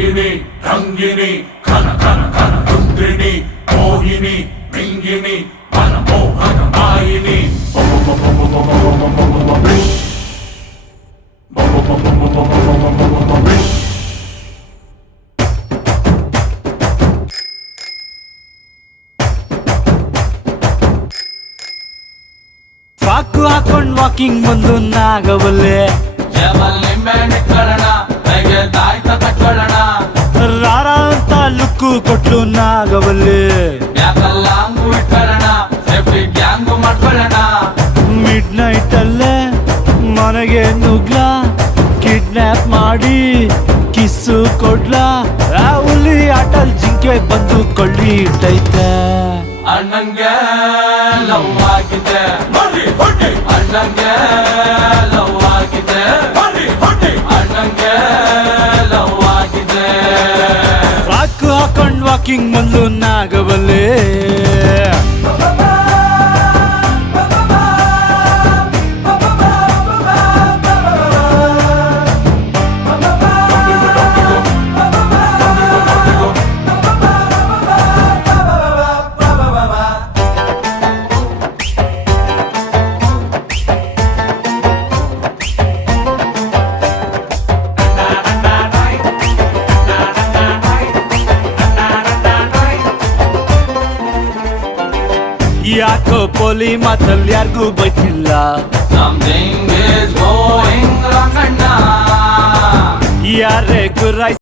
ರಂಗಿನಿ ರಂಗಿನಿ ಘನ ಘನ ಘನ ರುದ್ರಿಣಿ ಮೋಹಿನಿ ಮಿಂಗಿನಿ ಮನಮೋಹನ ಮಾಯಿನಿ ಪಾಕು ಹಾಕೊಂಡ್ ವಾಕಿಂಗ್ ಬಂದು ನಾಗವಲ್ಲೆ ರಾರ ಅಂತ ಲುಕ್ಕು ಕೊಟ್ಲು ನಾಗವಲ್ಲೆ ಮಿಡ್ ನೈಟ್ ಅಲ್ಲೇ ಮನೆಗೆ ನುಗ್ಲ ಕಿಡ್ನಾಪ್ ಮಾಡಿ ಕಿಸ್ಸು ಕೊಡ್ಲಾ ಆ ಹುಲಿ ಆಟಲ್ ಜಿಂಕೆ ಬಂದು ಕೊಳ್ಳಿ ಇಟ್ಟೈತೆ ಅಣ್ಣಂಗೆ ಲವ್ ಆಗಿದೆ ಅಣ್ಣಂಗೆ ಲವ್ ಆಗಿದೆ ಅಣ್ಣಂಗೆ ಲವ್ ಆಗಿದೆ ಪಾಕು ಹಾಕೊಂಡ್ ವಾಕಿಂಗ್ ಬಂದು ನಾಗವಲ್ಲೆ ಯಾಕೋ ಪೋಲಿ ಮಾತಲ್ಲಿ ಯಾರಿಗೂ ಬೈತಿಲ್ಲ Something is going wrong ಅಣ್ಣ ಯಾರೇ ಗುರಾಯ್